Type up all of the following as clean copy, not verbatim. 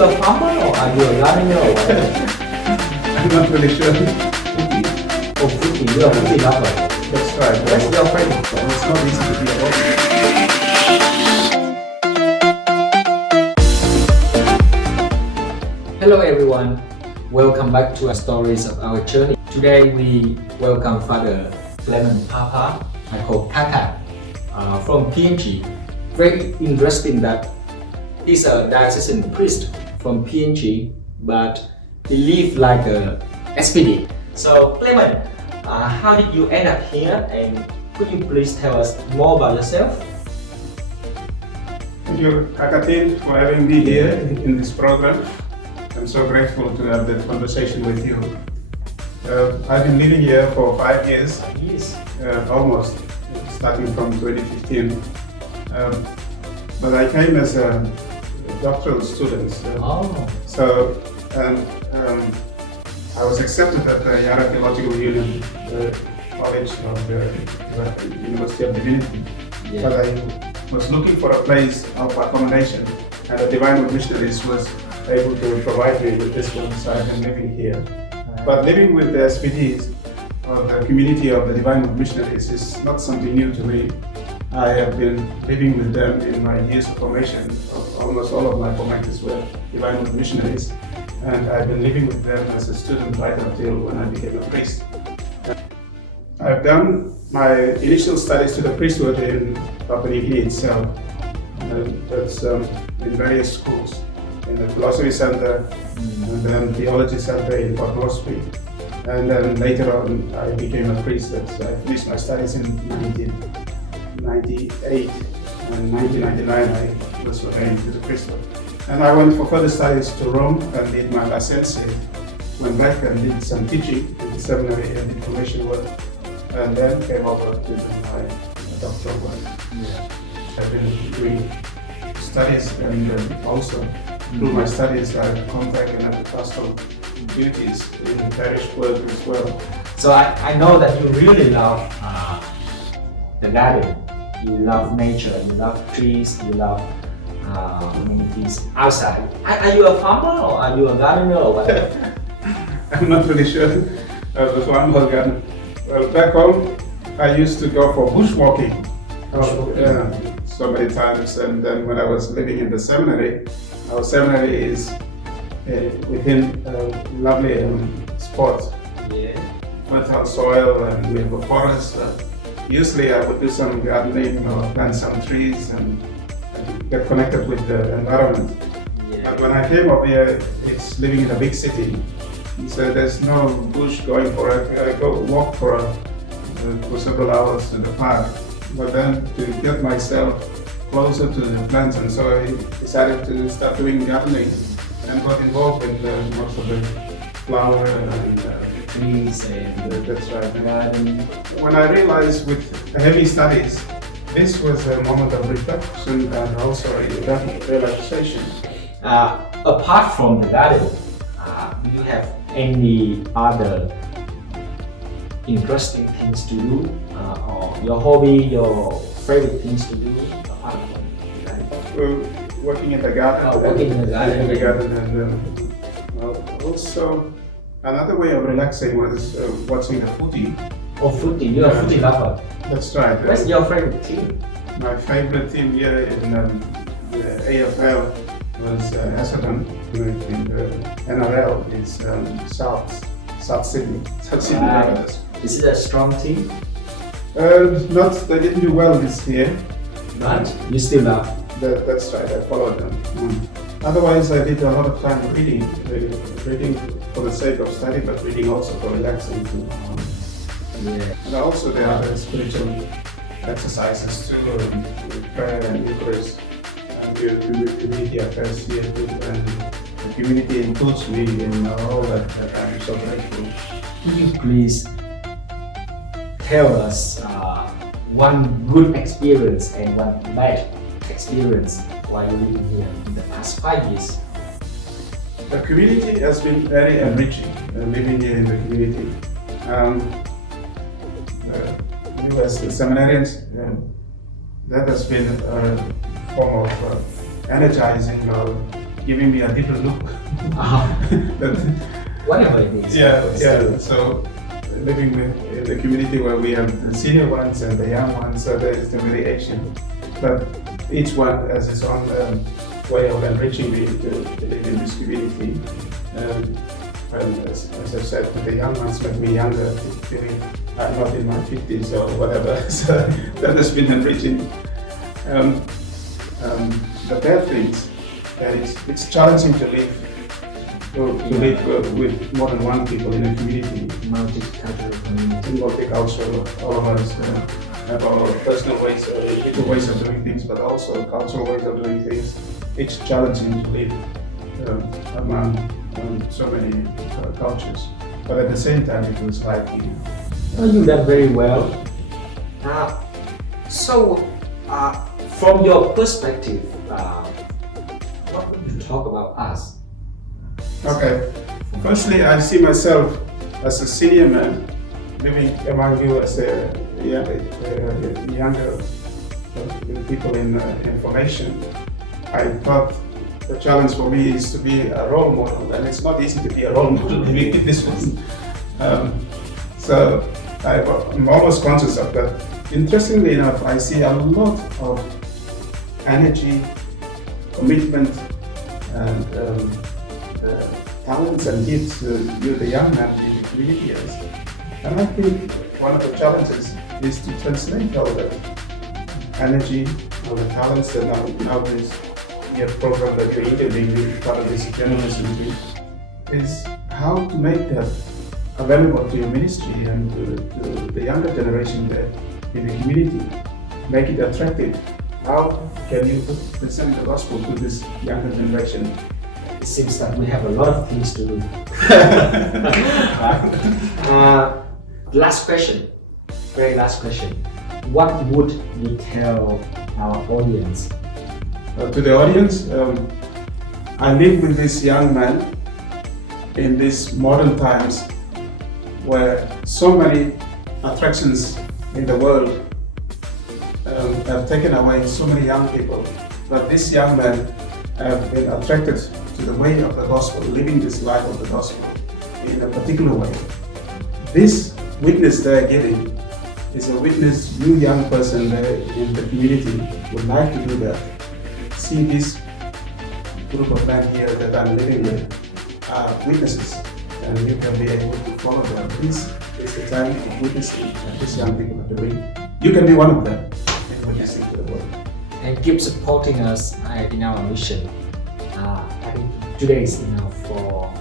you a farmer or are you a gardener or what? I'm not really sure. Footy. Oh, Footy. You are a Footy lover. That's right. Where's your friend? It's not easy to be about. Hello everyone. Welcome back to our stories of our journey. Today we welcome Father Clement Papa, I call Kaka, from PNG. Very interesting that he's a diocesan priest from PNG, but he lives like a SPD. So Clement, how did you end up here, and could you please tell us more about yourself? Thank you, Kakatin, for having me here in this program. I'm so grateful to have that conversation with you. I've been living here for 5 years, almost, starting from 2015. But I came as a doctoral student. I was accepted at the Yara Theological Union College of the University of Divinity. Yeah. But I was looking for a place of accommodation, and the Divine Word Missionary was able to provide me with this one, so I've been living here. But living with the SPDs, or the community of the Divine Word Missionaries, is not something new to me. I have been living with them in my years of formation. Almost all of my formators were Divine Word Missionaries, and I've been living with them as a student right until when I became a priest. I've done my initial studies to the priesthood in Papua New Guinea itself. That's in various schools, in the Philosophy Center, and then Theology Center in Port Moresby. And then later on, I became a priest. I finished my studies in 1998, and 1999 I was ordained to the priesthood. And I went for further studies to Rome and did my license. Went back and did some teaching in the seminary and information work, and then came over to my doctoral work. I've been doing studies, and also through my studies I've contacted and pastoral duties in parish work as well. So I know that you really love the garden. You love nature, you love trees, you love many things outside. Are you a farmer or are you a gardener or whatever? I'm not really sure of the farm or garden. Well, back home I used to go for bushwalking. So many times, and then when I was living in the seminary, our seminary is within a lovely spot, fertile soil, and we have a forest. Usually I would do some gardening or plant some trees and get connected with the environment. But when I came over here, it's living in a big city, so there's no bush going for it. I go walk for several hours in the park, but then to get myself closer to the plants, and so I decided to start doing gardening and got involved with most of the flower and Trees and that's right. When I realized with heavy studies, this was a moment of reflection and also a realization. Apart from the garden, do you have any other interesting things to do, or your hobby, your favorite things to do apart from the garden? Working in the garden. Working in the garden. And also another way of relaxing was watching the Footy. Oh, Footy. You're a Footy lover. That's right. What's your favorite team? My favorite team here in the AFL was Essendon. In the NRL is South Sydney. South Sydney Rabbitohs. Is it a strong team? They didn't do well this year. But you still love? That's right, I followed them. Otherwise, I did a lot of time reading for the sake of study, but reading also for relaxing too. And also there are spiritual exercises too, prayer and Eucharist, and community affairs here too. And the community includes me in all that I'm so grateful. Could you please tell us one good experience and one bad experience while living here in the past 5 years? The community has been very enriching, living here in the community. You as the seminarians, that has been a form of energizing or giving me a different look. That, Whatever it is. yeah. So living in the community where we have the senior ones and the young ones, so there is the variation. But each one has its own way of enriching me to live in this community. And as I said, the young ones make me younger, feeling I'm not in my 50s or whatever. So that has been enriching. The bad things, that it's challenging to live with more than one people in a community. Multicultural community. Multicultural, all of us have our personal ways, different ways of doing things, but also cultural ways of doing things. It's challenging to live among so many cultures, but at the same time it was like You done very well. From your perspective, what would you talk about us? Okay. Firstly, I see myself as a senior man living among you as a younger people in information. I thought the challenge for me is to be a role model, and it's not easy to be a role model living in this one. So I'm almost conscious of that. Interestingly enough, I see a lot of energy, commitment, and talents and gifts you, the young man in the community has. And I think one of the challenges is to translate all that energy, all the talents that nowadays your program that you're interviewing, part of this journalism team, is how to make that available to your ministry and to the younger generation there in the community. Make it attractive. How can you present the gospel to this younger generation? It seems like we have a lot of things to do. Last question, very last question. What would you tell our audience? To the audience, I live with this young man in these modern times where so many attractions in the world have taken away so many young people. But this young man have been attracted to the way of the gospel, living this life of the gospel in a particular way. This witness they're giving is a witness you young person there in the community would like to do that. See this group of men here that I'm living with are witnesses, and you can be able to follow them. This is the time of witnessing that these young people are doing. You can be one of them in witnessing to the world. And keep supporting us in our mission. I think today is enough for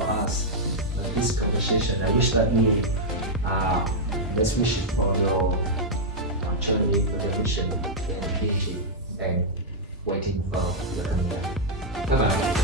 us, this conversation. I wish that you best wishes for your journey, for your mission in PhD, and waiting for your coming back. Bye-bye.